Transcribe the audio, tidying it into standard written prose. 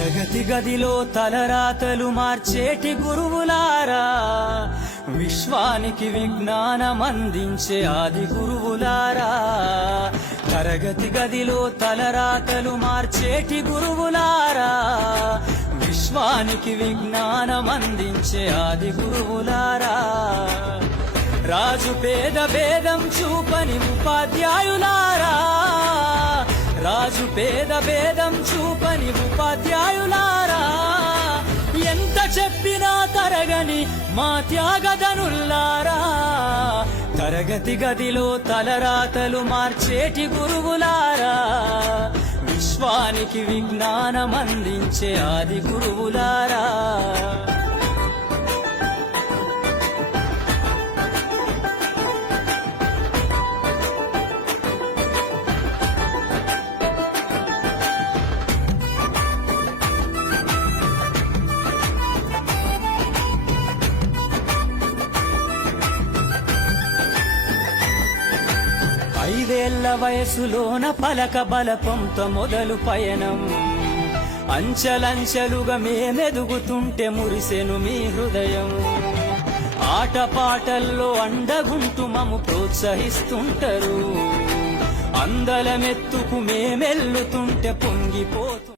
తరగతి గదిలో తలరాతలు మార్చేటి గురువులారా, విశ్వానికి విజ్ఞానమందించే ఆది గురువులారా. తరగతి గదిలో తలరాతలు మార్చేటి గురువులారా, విశ్వానికి విజ్ఞానమందించే ఆది గురువులారా. రాజు పేద భేదం చూపని ఉపాధ్యాయులారా, రాజు పేద భేదం చూపని ఉపాధ్యాయులారా. ఎంత చెప్పినా తరగని మా త్యాగధనుల్లారా. తరగతి గదిలో తలరాతలు మార్చేటి గురువులారా, విశ్వానికి విజ్ఞానమందించే ఆది గురువులారా. ఐదేళ్ల వయసులోన పలక బలపంతో మొదలు పయనం, అంచెలంచెలుగా మేమెదుగుతుంటే మురిసెను మీ హృదయం. ఆటపాటల్లో అండగుంటూ మము ప్రోత్సహిస్తుంటారు, అందలమెత్తుకు మేమెల్లుతుంటే పొంగిపోతు